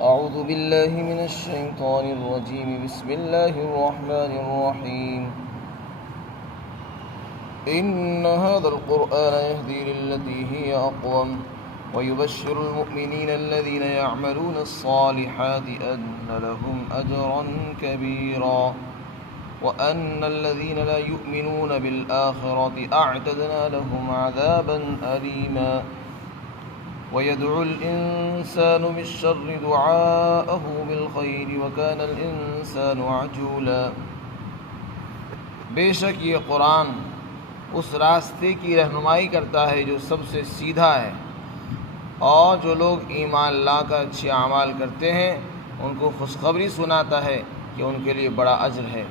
أعوذ بالله من الشيطان الرجيم بسم الله الرحمن الرحيم إن هذا القرآن يهدي للتي هي أقوم ويبشر المؤمنين الذين يعملون الصالحات أن لهم أجرا كبيرا وأن الذين لا يؤمنون بالآخرة أعتدنا لهم عذابا أليما ويدعو الإنسان بالشر دعاءه بالخير وكان الإنسان عجولا۔ بے شک یہ قرآن اس راستے کی رہنمائی کرتا ہے جو سب سے سیدھا ہے، اور جو لوگ ایمان لا کر اچھے اعمال کرتے ہیں ان کو خوشخبری سناتا ہے کہ ان کے لیے بڑا اجر ہے،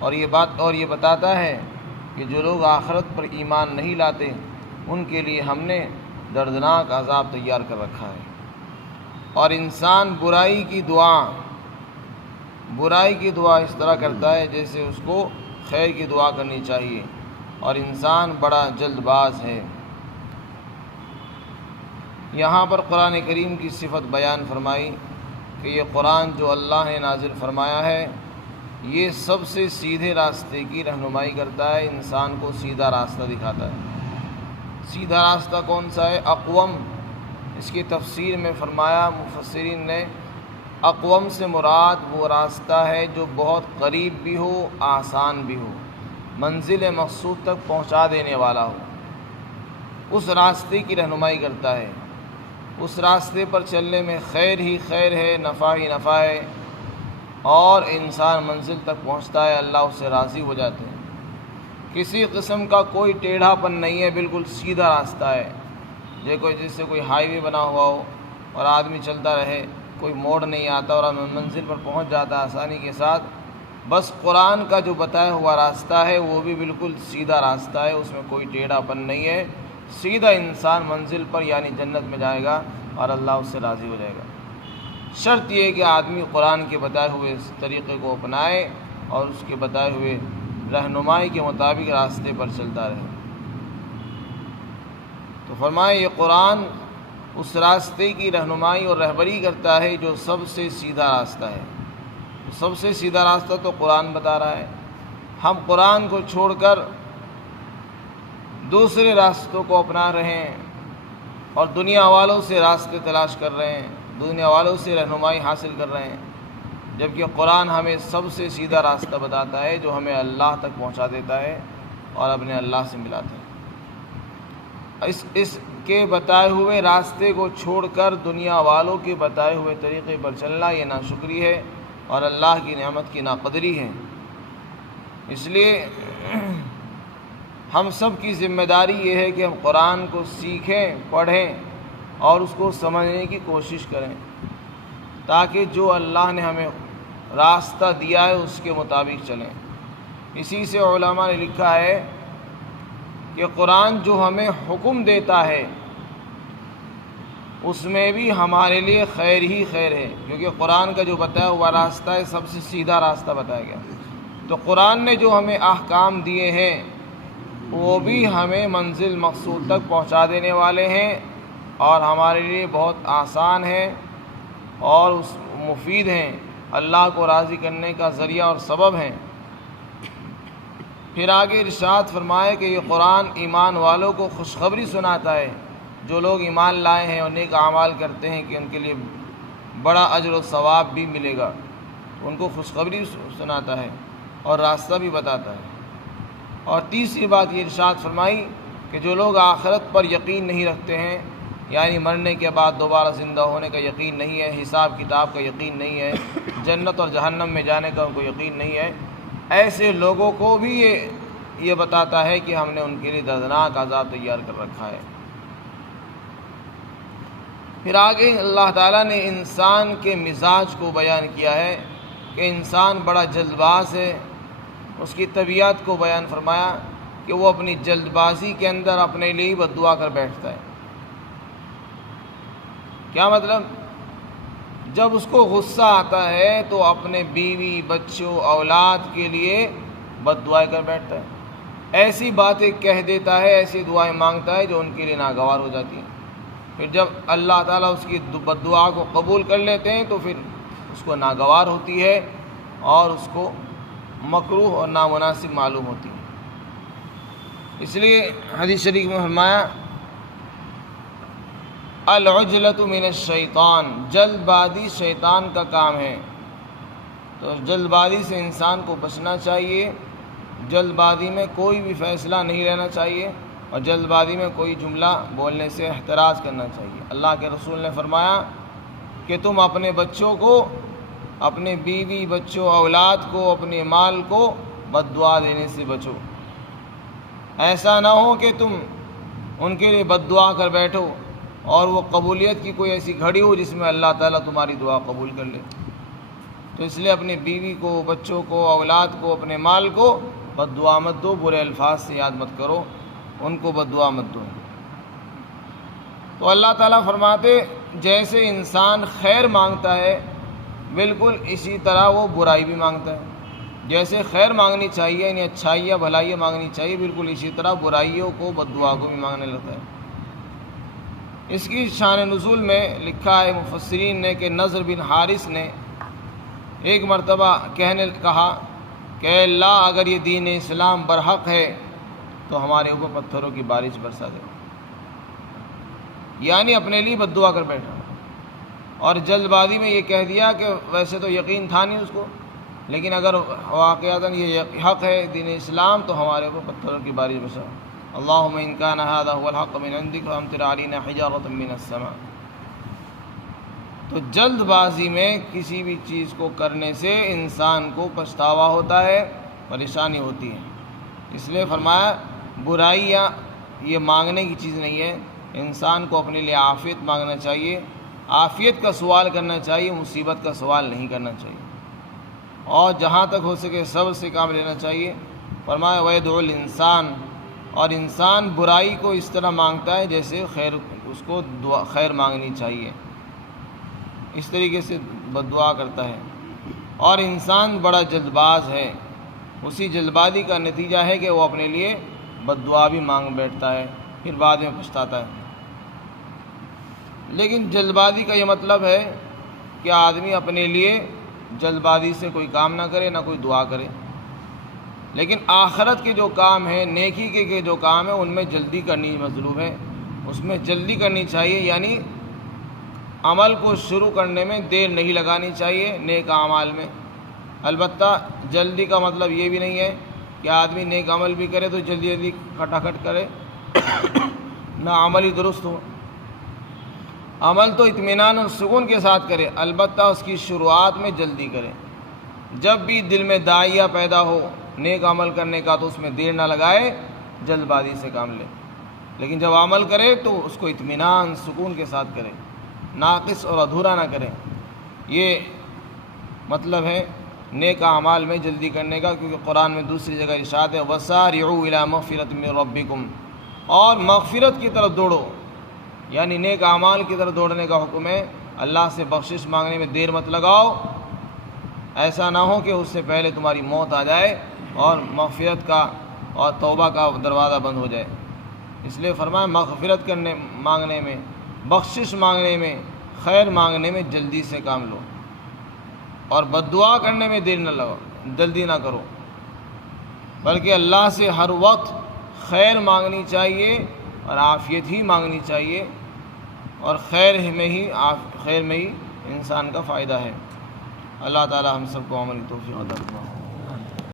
اور یہ بتاتا ہے کہ جو لوگ آخرت پر ایمان نہیں لاتے ان کے لیے ہم نے دردناک عذاب تیار کر رکھا ہے۔ اور انسان برائی کی دعا اس طرح کرتا ہے جیسے اس کو خیر کی دعا کرنی چاہیے، اور انسان بڑا جلد باز ہے۔ یہاں پر قرآن کریم کی صفت بیان فرمائی کہ یہ قرآن جو اللہ نے نازل فرمایا ہے یہ سب سے سیدھے راستے کی رہنمائی کرتا ہے، انسان کو سیدھا راستہ دکھاتا ہے۔ سیدھا راستہ کون سا ہے؟ اقوم۔ اس کی تفسیر میں فرمایا مفسرین نے، اقوم سے مراد وہ راستہ ہے جو بہت قریب بھی ہو، آسان بھی ہو، منزل مقصود تک پہنچا دینے والا ہو، اس راستے کی رہنمائی کرتا ہے۔ اس راستے پر چلنے میں خیر ہی خیر ہے، نفع ہی نفع ہے، اور انسان منزل تک پہنچتا ہے، اللہ اس سے راضی ہو جاتے ہیں۔ کسی قسم کا کوئی ٹیڑھا پن نہیں ہے، بالکل سیدھا راستہ ہے۔ جیسے کوئی ہائی وے بنا ہوا ہو اور آدمی چلتا رہے، کوئی موڑ نہیں آتا اور منزل پر پہنچ جاتا ہے آسانی کے ساتھ۔ بس قرآن کا جو بتایا ہوا راستہ ہے وہ بھی بالکل سیدھا راستہ ہے، اس میں کوئی ٹیڑھا پن نہیں ہے، سیدھا انسان منزل پر یعنی جنت میں جائے گا اور اللہ اس سے راضی ہو جائے گا۔ شرط یہ ہے کہ آدمی قرآن کے بتائے ہوئے اس طریقے کو اپنائے اور اس کے بتائے ہوئے رہنمائی کے مطابق راستے پر چلتا رہے۔ تو فرمائے یہ قرآن اس راستے کی رہنمائی اور رہبری کرتا ہے جو سب سے سیدھا راستہ ہے۔ سب سے سیدھا راستہ تو قرآن بتا رہا ہے۔ ہم قرآن کو چھوڑ کر دوسرے راستوں کو اپنا رہے ہیں اور دنیا والوں سے راستے تلاش کر رہے ہیں، دنیا والوں سے رہنمائی حاصل کر رہے ہیں، جبکہ قرآن ہمیں سب سے سیدھا راستہ بتاتا ہے جو ہمیں اللہ تک پہنچا دیتا ہے اور اپنے اللہ سے ملاتا ہے۔ اس کے بتائے ہوئے راستے کو چھوڑ کر دنیا والوں کے بتائے ہوئے طریقے پر چلنا یہ ناشکری ہے اور اللہ کی نعمت کی ناقدری ہے۔ اس لیے ہم سب کی ذمہ داری یہ ہے کہ ہم قرآن کو سیکھیں، پڑھیں اور اس کو سمجھنے کی کوشش کریں، تاکہ جو اللہ نے ہمیں راستہ دیا ہے اس کے مطابق چلیں۔ اسی سے علماء نے لکھا ہے کہ قرآن جو ہمیں حکم دیتا ہے اس میں بھی ہمارے لیے خیر ہی خیر ہے، کیونکہ قرآن کا جو بتایا ہوا راستہ ہے سب سے سیدھا راستہ بتایا گیا۔ تو قرآن نے جو ہمیں احکام دیے ہیں وہ بھی ہمیں منزل مقصود تک پہنچا دینے والے ہیں اور ہمارے لیے بہت آسان ہیں اور مفید ہیں، اللہ کو راضی کرنے کا ذریعہ اور سبب ہیں۔ پھر آگے ارشاد فرمائے کہ یہ قرآن ایمان والوں کو خوشخبری سناتا ہے، جو لوگ ایمان لائے ہیں اور نیک اعمال کرتے ہیں کہ ان کے لیے بڑا اجر و ثواب بھی ملے گا، ان کو خوشخبری سناتا ہے اور راستہ بھی بتاتا ہے۔ اور تیسری بات یہ ارشاد فرمائی کہ جو لوگ آخرت پر یقین نہیں رکھتے ہیں، یعنی مرنے کے بعد دوبارہ زندہ ہونے کا یقین نہیں ہے، حساب کتاب کا یقین نہیں ہے، جنت اور جہنم میں جانے کا ان کو یقین نہیں ہے، ایسے لوگوں کو بھی یہ بتاتا ہے کہ ہم نے ان کے لیے دردناک عذاب تیار کر رکھا ہے۔ پھر آگے اللہ تعالیٰ نے انسان کے مزاج کو بیان کیا ہے کہ انسان بڑا جلد باز ہے۔ اس کی طبیعت کو بیان فرمایا کہ وہ اپنی جلد بازی کے اندر اپنے لیے بد دعا کر بیٹھتا ہے۔ کیا مطلب؟ جب اس کو غصہ آتا ہے تو اپنے بیوی، بچوں، اولاد کے لیے بد دعائیں کر بیٹھتا ہے، ایسی باتیں کہہ دیتا ہے، ایسی دعائیں مانگتا ہے جو ان کے لیے ناگوار ہو جاتی ہیں۔ پھر جب اللہ تعالیٰ اس کی بد دعا کو قبول کر لیتے ہیں تو پھر اس کو ناگوار ہوتی ہے اور اس کو مکروہ اور نامناسب معلوم ہوتی ہے۔ اس لیے حدیث شریف میں فرمایا العجلۃ من الشیطان، جلد بازی شیطان کا کام ہے۔ تو جلد بازی سے انسان کو بچنا چاہیے، جلد بازی میں کوئی بھی فیصلہ نہیں لینا چاہیے، اور جلد بازی میں کوئی جملہ بولنے سے احتراز کرنا چاہیے۔ اللہ کے رسول نے فرمایا کہ تم اپنے بچوں کو، اپنے بیوی بچوں اولاد کو، اپنے مال کو بد دعا دینے سے بچو۔ ایسا نہ ہو کہ تم ان کے لیے بد دعا کر بیٹھو اور وہ قبولیت کی کوئی ایسی گھڑی ہو جس میں اللہ تعالیٰ تمہاری دعا قبول کر لے۔ تو اس لیے اپنی بیوی کو، بچوں کو، اولاد کو، اپنے مال کو بد دعا مت دو، برے الفاظ سے یاد مت کرو، ان کو بد دعا مت دو۔ تو اللہ تعالیٰ فرماتے جیسے انسان خیر مانگتا ہے بالکل اسی طرح وہ برائی بھی مانگتا ہے۔ جیسے خیر مانگنی چاہیے، یعنی اچھائیاں بھلائیاں مانگنی چاہیے، بالکل اسی طرح برائیوں کو، بد دعا کو بھی مانگنے لگتا ہے۔ اس کی شان نزول میں لکھا ہے مفسرین نے کہ نضر بن حارث نے ایک مرتبہ کہا کہ اے اللہ اگر یہ دین اسلام برحق ہے تو ہمارے اوپر پتھروں کی بارش برسا دے، یعنی اپنے لیے بد دعا کر بیٹھا، اور جلد بازی میں یہ کہہ دیا کہ ویسے تو یقین تھا نہیں اس کو، لیکن اگر واقعتاً یہ حق ہے دین اسلام تو ہمارے اوپر پتھروں کی بارش برسا۔ اللہم ان کان ھذا ھو الحق من عندک فامطر علینا حجارۃ من السماء۔ تو جلد بازی میں کسی بھی چیز کو کرنے سے انسان کو پچھتاوا ہوتا ہے، پریشانی ہوتی ہے۔ اس لیے فرمایا برائیاں یہ مانگنے کی چیز نہیں ہے، انسان کو اپنے لیے عافیت مانگنا چاہیے، عافیت کا سوال کرنا چاہیے، مصیبت کا سوال نہیں کرنا چاہیے، اور جہاں تک ہو سکے صبر سے کام لینا چاہیے۔ فرمایا وَيَدْعُ الْإِنسان، اور انسان برائی کو اس طرح مانگتا ہے جیسے خیر، اس کو خیر مانگنی چاہیے، اس طریقے سے بد دعا کرتا ہے۔ اور انسان بڑا جلد باز ہے، اسی جلد بازی کا نتیجہ ہے کہ وہ اپنے لیے بد دعا بھی مانگ بیٹھتا ہے، پھر بعد میں پچھتاتا ہے۔ لیکن جلد بازی کا یہ مطلب ہے کہ آدمی اپنے لیے جلد بازی سے کوئی کام نہ کرے، نہ کوئی دعا کرے، لیکن آخرت کے جو کام ہیں، نیکی کے جو کام ہیں، ان میں جلدی کرنی مطلوب ہے، اس میں جلدی کرنی چاہیے، یعنی عمل کو شروع کرنے میں دیر نہیں لگانی چاہیے نیک اعمال میں۔ البتہ جلدی کا مطلب یہ بھی نہیں ہے کہ آدمی نیک عمل بھی کرے تو جلدی جلدی کھٹاکھٹ کرے، نہ عمل ہی درست ہو۔ عمل تو اطمینان اور سکون کے ساتھ کرے، البتہ اس کی شروعات میں جلدی کرے۔ جب بھی دل میں داعیہ پیدا ہو نیک عمل کرنے کا تو اس میں دیر نہ لگائے، جلد بازی سے کام لے، لیکن جب عمل کرے تو اس کو اطمینان سکون کے ساتھ کرے، ناقص اور ادھورا نہ کرے۔ یہ مطلب ہے نیک اعمال میں جلدی کرنے کا، کیونکہ قرآن میں دوسری جگہ ارشاد ہے وَسَارِعُوا إِلَىٰ مَغْفِرَةٍ مِّن رَبِّكُمْ، اور مغفرت کی طرف دوڑو، یعنی نیک اعمال کی طرف دوڑنے کا حکم ہے۔ اللہ سے بخشش مانگنے میں دیر مت لگاؤ، ایسا نہ ہو کہ اس سے پہلے تمہاری موت آ جائے اور مغفرت کا اور توبہ کا دروازہ بند ہو جائے۔ اس لیے فرمایا مغفرت مانگنے میں، بخشش مانگنے میں، خیر مانگنے میں جلدی سے کام لو، اور بد دعا کرنے میں دیر نہ لگاؤ، جلدی نہ کرو، بلکہ اللہ سے ہر وقت خیر مانگنی چاہیے اور عافیت ہی مانگنی چاہیے، اور خیر میں ہی انسان کا فائدہ ہے۔ اللہ تعالی ہم سب کو عمل کی توفیق عطا فرمائے۔